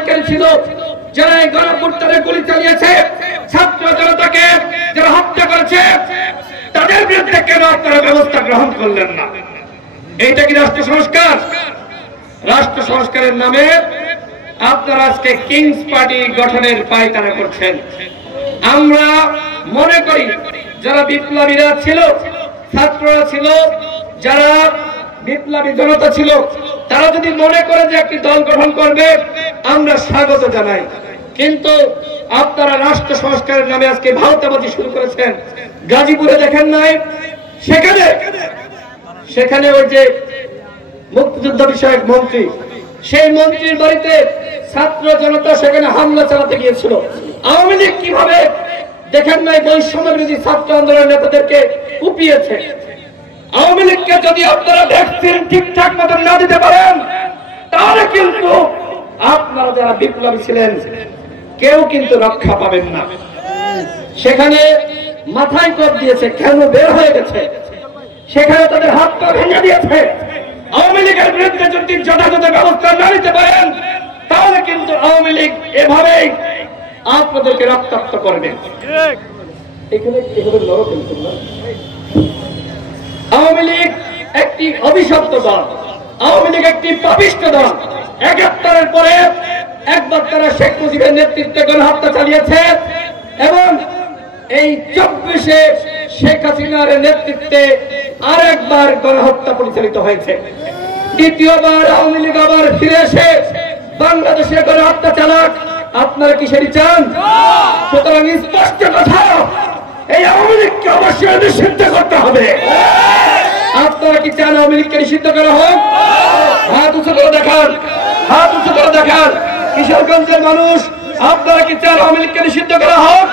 ছিনতাইকারী ছিল, যারা এই গণঅভ্যুত্থানে গুলি চালিয়েছে, ছাত্র জনতাকে যারা হত্যা করেছে, তাদের বিরুদ্ধে কেন আপনারা ব্যবস্থা গ্রহণ করলেন না? এইটা কি রাষ্ট্র সংস্কার? রাষ্ট্র সংস্কারের নামে আপনারা আজকে কিংস পার্টি গঠনের পায়তারা করছেন। আমরা মনে করি যারা বিপ্লবীরা ছিল, ছাত্ররা ছিল, যারা বিপ্লবী জনতা ছিল, তারা যদি মনে করে যে একটি দল গঠন করবে, আমরা স্বাগত জানাই। কিন্তু আপনারা রাষ্ট্র সংস্কারের নামে আজকে ভাওতাবাজি শুরু করেছেন। গাজীপুরে দেখেন নাই, সেখানে ওই যে মুক্তিযুদ্ধ বিষয়ক মন্ত্রী, সেই মন্ত্রীর বাড়িতে ছাত্র জনতা সেখানে হামলা চালাতে গিয়েছিল। আওয়ামী লীগ কিভাবে দেখেন নাই বৈষম্য বিরোধী ছাত্র আন্দোলনের নেতাদেরকে কুপিয়েছে। আওয়ামী লীগকে যদি আপনারা ভ্যাকসিন ঠিকঠাক মতো না দিতে পারেন, তাহলে কিন্তু আপনারা যারা বিপ্লবী ছিলেন কেউ কিন্তু রক্ষা পাবেন না। সেখানে মাথায় কোপ দিয়েছে, কেন বের হয়ে গেছে, সেখানে তাদের হাত পা ভেঙে দিয়েছে। আওয়ামী লীগের বিরুদ্ধে যদি যথাযথ ব্যবস্থা না নিতে পারেন, তাহলে কিন্তু আওয়ামী লীগ এভাবেই আপনাদেরকে রক্তাক্ত করবে। আওয়ামী লীগ একটি অভিশপ্ত দল, আওয়ামী লীগ একটি পাপিষ্ঠ দল। ৭১ পরে একবার তারা শেখ মুজিবের নেতৃত্বে গণহত্যা চালিয়েছে এবং এই ২৪-এ শেখ হাসিনার নেতৃত্বে আরেকবার গণহত্যা পরিচালিত হয়েছে। দ্বিতীয়বার আওয়ামী লীগ আবার ফিরে এসে বাংলাদেশে গণহত্যা চালাক। আপনারা কি সেটি চান? সুতরাং স্পষ্ট কথা, এই আওয়ামী লীগকে অবশ্যই নিষিদ্ধ করতে হবে। আপনারা কি চান আওয়ামী লীগকে নিষিদ্ধ করা হোক? হাত উঁচু করে দেখান, হাত উঁচু করে দেখান। কিশোরগঞ্জের মানুষ, আপনারা কি চান আওয়ামী লীগকে নিষিদ্ধ করা হোক?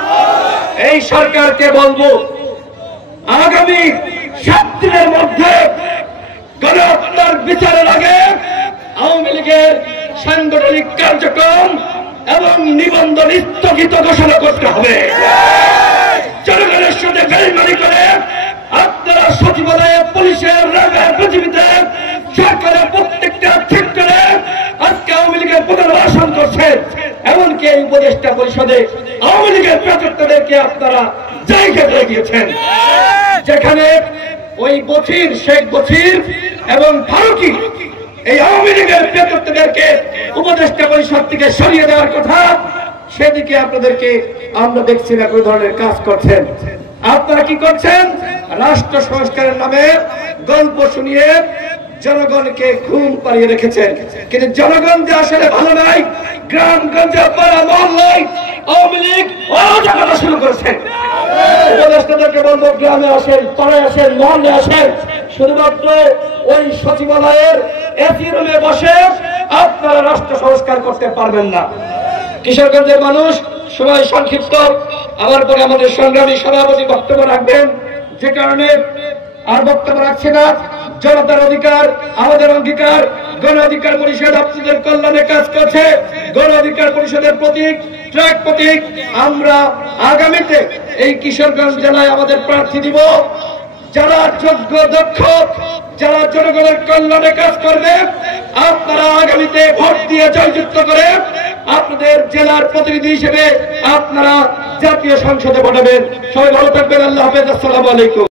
এই সরকারকে বলবো, আগামী ৭ দিনের মধ্যে গণহত্যার বিচারের আগে আওয়ামী লীগের সাংগঠনিক কার্যক্রম এবং নিবন্ধন স্থগিত ঘোষণা করতে হবে। জনগণের সাথে বেইমানি করে আপনারা সচিবালয়ে, পুলিশের, র্যাবের, বিজিবিতে, সরকারের প্রত্যেকটা সেক্টরে আজকে আওয়ামী লীগের পুনর্বাসন করছেন। এমনকি এই উপদেষ্টা পরিষদে আওয়ামী লীগের প্রেতাত্মাদেরকে আপনারা জায়গা করে দিয়েছেন, যেখানে ওই বছির, শেখ বছির এবং ফারুকি, এই আওয়ামী লীগের প্রেতাত্মাদেরকে উপদেষ্টা পরিষদ থেকে সরিয়ে দেওয়ার কথা, সেদিকে আপনাদেরকে আমরা দেখছি না কোন ধরনের কাজ করছেন। আপনারা কি করছেন? রাষ্ট্র সংস্কারের নামে গল্প শুনিয়ে জনগণকে ঘুম পাড়িয়ে রেখেছেন। কিন্তু জনগণ যে আসলে ভালো নাই, গ্রামগঞ্জে, পাড়া মহল্লায় আওয়ামী লীগ অরাজকতা শুরু করেছে। উপদেষ্টাদেরকে বলবো, গ্রামে আসেন, পাড়ায় আসেন, মহল্লে আসেন। শুধুমাত্র ওই সচিবালয়ের এসি রুমে বসে আপনারা রাষ্ট্র সংস্কার করতে পারবেন না। কিশোরগঞ্জের মানুষ, সময় সংক্ষিপ্ত, আমার পরে আমাদের সংগ্রামী সভাপতি বক্তব্য রাখবেন, যে কারণে আর বক্তব্য রাখছে না। জনতার অধিকার আমাদের অঙ্গীকার। গণ অধিকার পরিষদ আপনাদের কল্যাণে কাজ করছে। গণ অধিকার পরিষদের প্রতীক, ট্রাক প্রতীক, আমরা আগামীতে এই কিশোরগঞ্জ জেলায় আমাদের প্রার্থী দিব। যারা যোগ্য, দক্ষ, যারা জনগণের কল্যাণে কাজ করবে, আপনারা আগামীতে ভোট দিয়ে জয়যুক্ত করে আপনাদের জেলার প্রতিনিধি হিসেবে আপনারা জাতীয় সংসদে পাঠাবেন। সবাই ভালো থাকবেন। আল্লাহ হাফেজ। আসসালামু আলাইকুম।